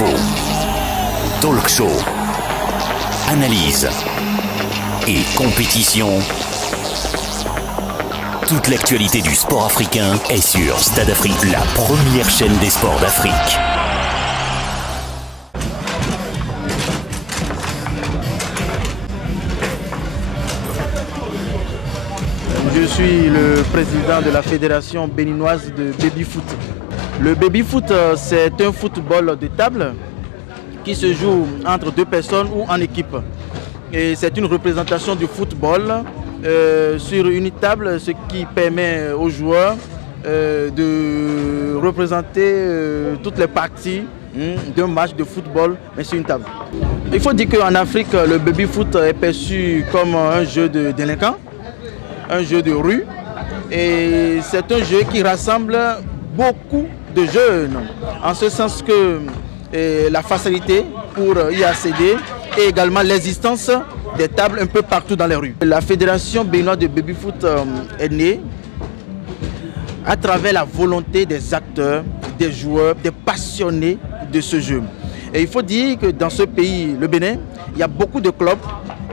Info, talk show, analyse et compétition. Toute l'actualité du sport africain est sur Stade Afrique, la première chaîne des sports d'Afrique. Je suis le président de la fédération béninoise de baby-foot. Le baby-foot, c'est un football de table qui se joue entre deux personnes ou en équipe. Et c'est une représentation du football sur une table, ce qui permet aux joueurs de représenter toutes les parties d'un match de football, mais sur une table. Il faut dire qu'en Afrique, le baby-foot est perçu comme un jeu de délinquants, un jeu de rue, et c'est un jeu qui rassemble beaucoup de jeunes, en ce sens que la facilité pour y accéder et également l'existence des tables un peu partout dans les rues. La fédération béninoise de baby-foot est née à travers la volonté des acteurs, des joueurs, des passionnés de ce jeu. Et il faut dire que dans ce pays, le Bénin, il y a beaucoup de clubs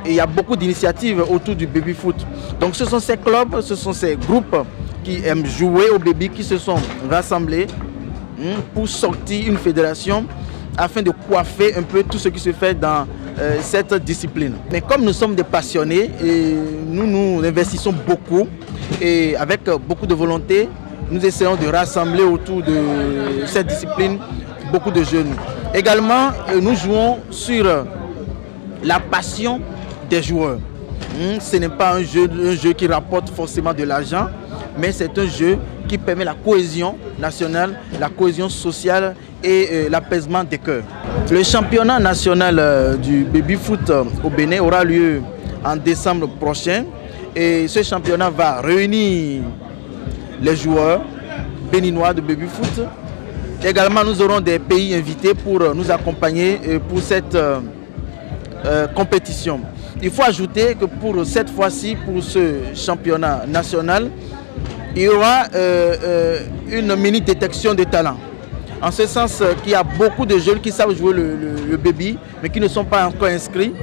et il y a beaucoup d'initiatives autour du baby-foot. Donc ce sont ces clubs, ce sont ces groupes qui aiment jouer au baby qui se sont rassemblés pour sortir une fédération afin de coiffer un peu tout ce qui se fait dans cette discipline. Mais comme nous sommes des passionnés, et nous investissons beaucoup et avec beaucoup de volonté, nous essayons de rassembler autour de cette discipline beaucoup de jeunes. Également, nous jouons sur la passion des joueurs. Ce n'est pas un jeu qui rapporte forcément de l'argent, mais c'est un jeu qui permet la cohésion nationale, la cohésion sociale et l'apaisement des cœurs. Le championnat national du baby-foot au Bénin aura lieu en décembre prochain et ce championnat va réunir les joueurs béninois de baby-foot. Également, nous aurons des pays invités pour nous accompagner pour cette compétition. Il faut ajouter que pour cette fois-ci, pour ce championnat national, il y aura une mini-détection des talents. En ce sens qu'il y a beaucoup de jeunes qui savent jouer le baby, mais qui ne sont pas encore inscrits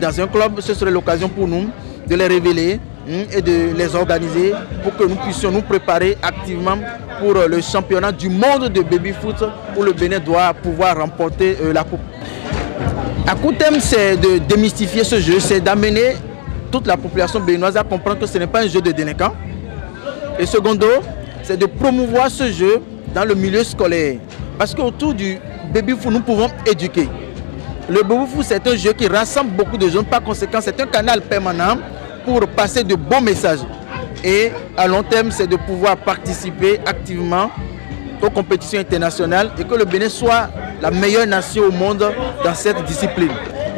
dans un club. Ce serait l'occasion pour nous de les révéler et de les organiser pour que nous puissions nous préparer activement pour le championnat du monde de baby-foot où le Bénin doit pouvoir remporter la coupe. À court terme, c'est de démystifier ce jeu, c'est d'amener toute la population béninoise à comprendre que ce n'est pas un jeu de délinquants. Et secondo, c'est de promouvoir ce jeu dans le milieu scolaire. Parce qu'autour du baby-foot, nous pouvons éduquer. Le baby-foot, c'est un jeu qui rassemble beaucoup de jeunes. Par conséquent, c'est un canal permanent pour passer de bons messages. Et à long terme, c'est de pouvoir participer activement aux compétitions internationales et que le Bénin soit la meilleure nation au monde dans cette discipline.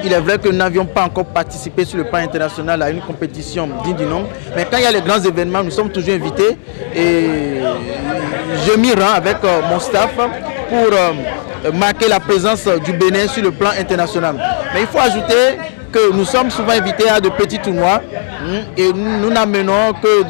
Il est vrai que nous n'avions pas encore participé sur le plan international à une compétition digne du nom, mais quand il y a les grands événements, nous sommes toujours invités et je m'y rends avec mon staff pour marquer la présence du Bénin sur le plan international. Mais il faut ajouter que nous sommes souvent invités à de petits tournois et nous n'amenons que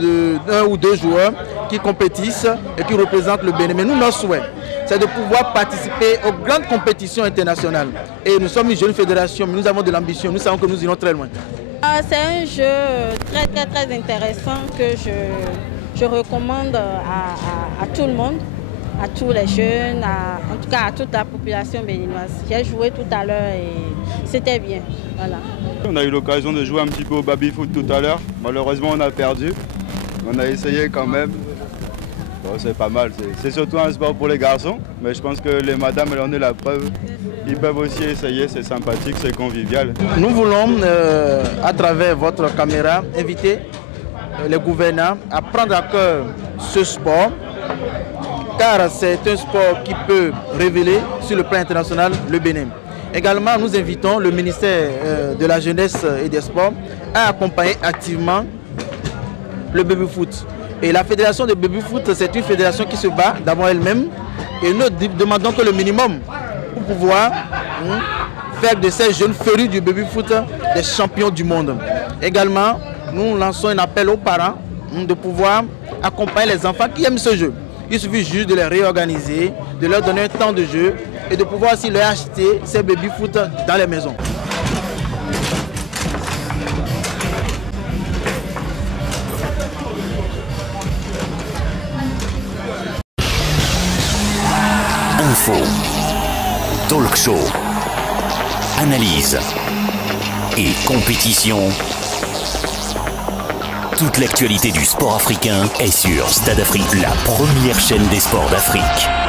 d'un ou deux joueurs qui compétissent et qui représentent le Bénin. Mais nous, notre souhait, c'est de pouvoir participer aux grandes compétitions internationales. Et nous sommes une jeune fédération, mais nous avons de l'ambition, nous savons que nous irons très loin. C'est un jeu très intéressant que je recommande à tout le monde, à tous les jeunes, en tout cas à toute la population béninoise. J'ai joué tout à l'heure et c'était bien. Voilà. On a eu l'occasion de jouer un petit peu au baby-foot tout à l'heure. Malheureusement, on a perdu. On a essayé quand même. Bon, c'est pas mal. C'est surtout un sport pour les garçons, mais je pense que les madames, elles en ont la preuve. Ils peuvent aussi essayer, c'est sympathique, c'est convivial. Nous voulons, à travers votre caméra, inviter les gouvernants à prendre à cœur ce sport, car c'est un sport qui peut révéler sur le plan international le Bénin. Également, nous invitons le ministère de la Jeunesse et des Sports à accompagner activement le baby-foot. Et la fédération de baby-foot, c'est une fédération qui se bat d'abord elle-même. Et nous demandons que le minimum pour pouvoir faire de ces jeunes férus du baby-foot des champions du monde. Également, nous lançons un appel aux parents de pouvoir accompagner les enfants qui aiment ce jeu. Il suffit juste de les réorganiser, de leur donner un temps de jeu et de pouvoir aussi leur acheter ces baby-foot dans les maisons. Info, talk show, analyse et compétition. Toute l'actualité du sport africain est sur Stade Afrique, la première chaîne des sports d'Afrique.